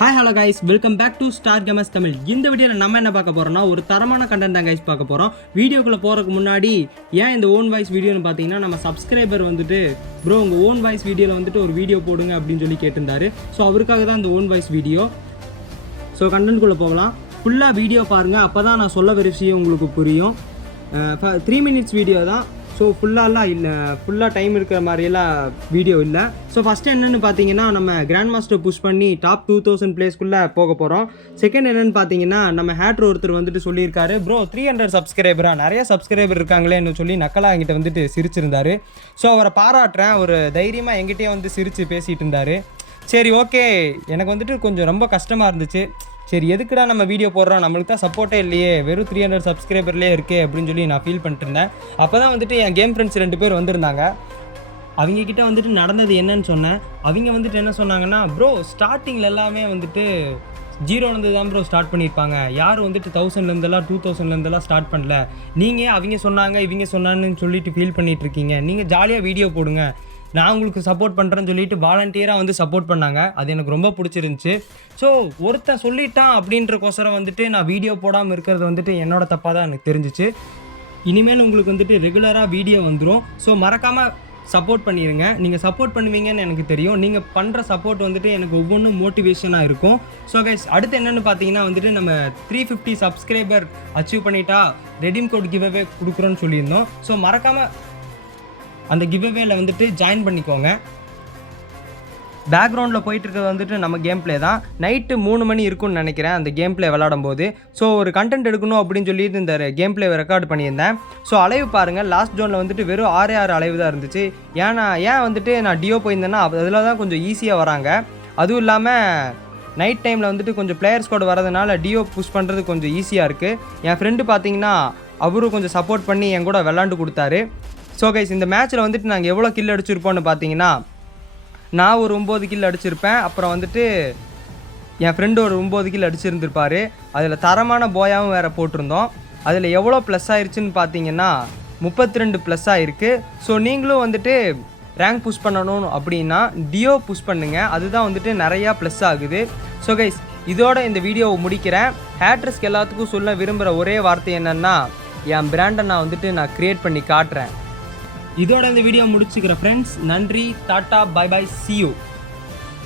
Hi hello guys, welcome back to Star Gamers Tamil. இந்த வீடியோவில் நம்ம என்ன பார்க்க போகிறோம்னா ஒரு தரமான கண்டென்ட் தான் கைஸ் பார்க்க போகிறோம். வீடியோக்குள்ளே போகிறதுக்கு முன்னாடி ஏன் இந்த ஓன் வாய்ஸ் வீடியோன்னு பார்த்தீங்கன்னா, நம்ம சப்ஸ்கிரைபர் வந்துட்டு ப்ரோ உங்கள் ஓன் வாய்ஸ் வீடியோவில் வந்துட்டு ஒரு வீடியோ போடுங்க அப்படின்னு சொல்லி கேட்டிருந்தாரு. ஸோ அவருக்காக தான் இந்த ஓன் வாய்ஸ் வீடியோ. ஸோ கண்டென்ட்குள்ளே போகலாம். ஃபுல்லாக வீடியோ பாருங்கள், அப்போ தான் நான் சொல்ல வர விஷயம் உங்களுக்கு புரியும். 3 minutes வீடியோ தான். ஸோ ஃபுல்லாலாம் இல்லை, ஃபுல்லாக டைம் இருக்கிற மாதிரியெல்லாம் வீடியோ இல்லை. ஸோ ஃபஸ்ட்டு என்னென்னு பார்த்தீங்கன்னா, நம்ம கிராண்ட் மாஸ்டர் புஷ் பண்ணி டாப் 2000 பிளேஸ்க்குள்ளே போக போகிறோம். செகண்ட் என்னென்னு பார்த்தீங்கன்னா, நம்ம ஹேட்ரு ஒருத்தர் வந்துட்டு சொல்லியிருக்காரு, ப்ரோ 300 சப்ஸ்கிரைபராக நிறைய சப்ஸ்கிரைபர் இருக்காங்களேன்னு சொல்லி நக்கலாக என்கிட்ட வந்துட்டு சிரிச்சிருந்தார். ஸோ அவரை பாராட்டுறேன், ஒரு தைரியமாக எங்கிட்டே வந்து சிரித்து பேசிகிட்டு இருந்தார். சரி ஓகே, எனக்கு வந்துட்டு கொஞ்சம் ரொம்ப கஷ்டமாக இருந்துச்சு. சரி எதுக்குடா நம்ம வீடியோ போடுறோம், நம்மளுக்கு தான் சப்போர்ட்டே இல்லையே, வெறும் 300 சப்ஸ்கிரைபர்லேயே இருக்கே அப்படின்னு சொல்லி நான் ஃபீல் பண்ணிட்டு இருந்தேன். அப்போ தான் வந்துட்டு என் கேம் ஃப்ரெண்ட்ஸ் 2 பேர் வந்திருந்தாங்க. அவங்கக்கிட்ட வந்துட்டு நடந்தது என்னன்னு சொன்னேன். அவங்க வந்துட்டு என்ன சொன்னாங்கன்னா, ப்ரோ ஸ்டார்டிங்கில் எல்லாமே வந்துட்டு 0லேருந்து தான் ப்ரோ ஸ்டார்ட் பண்ணியிருப்பாங்க, யாரும் வந்துட்டு 1000லேருந்தெல்லாம் 2000லேருந்தெல்லாம் ஸ்டார்ட் பண்ணல. நீங்கள் அவங்க சொன்னாங்க இவங்க சொன்னான்னு சொல்லிட்டு ஃபீல் பண்ணிகிட்ருக்கீங்க, நீங்கள் ஜாலியாக வீடியோ போடுங்க, நான் உங்களுக்கு சப்போர்ட் பண்ணுறேன்னு சொல்லிட்டு வாலண்டியராக வந்து சப்போர்ட் பண்ணாங்க. அது எனக்கு ரொம்ப பிடிச்சிருந்துச்சி. ஸோ ஒருத்தன் சொல்லிட்டான் அப்படின்றக்கோசரம் வந்துட்டு நான் வீடியோ போடாமல் இருக்கிறது வந்துட்டு என்னோட தப்பாக தான் எனக்கு தெரிஞ்சிச்சு. இனிமேல் உங்களுக்கு வந்துட்டு ரெகுலராக வீடியோ வந்துடும். ஸோ மறக்காமல் சப்போர்ட் பண்ணிடுங்க. நீங்கள் சப்போர்ட் பண்ணுவீங்கன்னு எனக்கு தெரியும். நீங்கள் பண்ணுற சப்போர்ட் வந்துட்டு எனக்கு ஒவ்வொன்றும் மோட்டிவேஷனாக இருக்கும். ஸோ கைஸ், அடுத்து என்னென்னு பார்த்தீங்கன்னா வந்துட்டு நம்ம 350 சப்ஸ்கிரைபர் அச்சீவ் பண்ணிட்டா ரெடீம் கோட் கிவ்அவே கொடுக்குறோன்னு சொல்லியிருந்தோம். ஸோ மறக்காமல் அந்த கிவ்அவேல வந்துட்டு ஜாயின் பண்ணிக்கோங்க. பேக்ரவுண்டில் போயிட்டுருக்கிறது வந்துட்டு நம்ம கேம் பிளே தான். நைட்டு 3 மணி இருக்கும்னு நினைக்கிறேன் அந்த கேம் பிளே விளாடும் போது. ஸோ ஒரு கண்டென்ட் எடுக்கணும் அப்படின்னு சொல்லிட்டு இந்த கேம் பிளே ரெக்கார்ட் பண்ணியிருந்தேன். ஸோ அலைவு பாருங்கள், லாஸ்ட் ஜோனில் வந்துட்டு வெறும் 6 அலைவு தான் இருந்துச்சு. ஏன் வந்துட்டு நான் டியோ போயிருந்தேன்னா அதில் தான் கொஞ்சம் ஈஸியாக வராங்க. அதுவும் இல்லாமல் நைட் டைமில் வந்துட்டு கொஞ்சம் பிளேயர்ஸ் கோட் வரதுனால டியோ புஷ் பண்ணுறது கொஞ்சம் ஈஸியாக இருக்குது. என் ஃப்ரெண்டு பார்த்தீங்கன்னா அவரும் கொஞ்சம் சப்போர்ட் பண்ணி என் கூட விளாண்டு கொடுத்தாரு. ஸோ கைஸ், இந்த மேட்ச்சில் வந்துட்டு நாங்கள் எவ்வளோ கில் அடிச்சிருப்போம்னு பார்த்தீங்கன்னா, நான் ஒரு 9 கில் அடிச்சிருப்பேன். அப்புறம் வந்துட்டு என் ஃப்ரெண்டு ஒரு 9 கில் அடிச்சிருந்துருப்பார். அதில் தரமான போயாவும் வேறு போட்டிருந்தோம். அதில் எவ்வளோ ப்ளஸ் ஆயிடுச்சுன்னு பார்த்தீங்கன்னா 32 ப்ளஸ் ஆகிருக்கு. ஸோ நீங்களும் வந்துட்டு ரேங்க் புஷ் பண்ணணும் அப்படின்னா டியோ புஷ் பண்ணுங்கள், அதுதான் வந்துட்டு நிறையா ப்ளஸ் ஆகுது. ஸோ கைஸ், இதோட இந்த வீடியோவை முடிக்கிறேன். ஹேட்ரஸ்க்கு எல்லாத்துக்கும் சொல்ல விரும்புகிற ஒரே வார்த்தை என்னென்னா, என் பிராண்டை நான் க்ரியேட் பண்ணி காட்டுறேன். இதோட இந்த வீடியோ முடிச்சுக்கிற ஃப்ரெண்ட்ஸ், நன்றி, டாட்டா, பை பை, see you.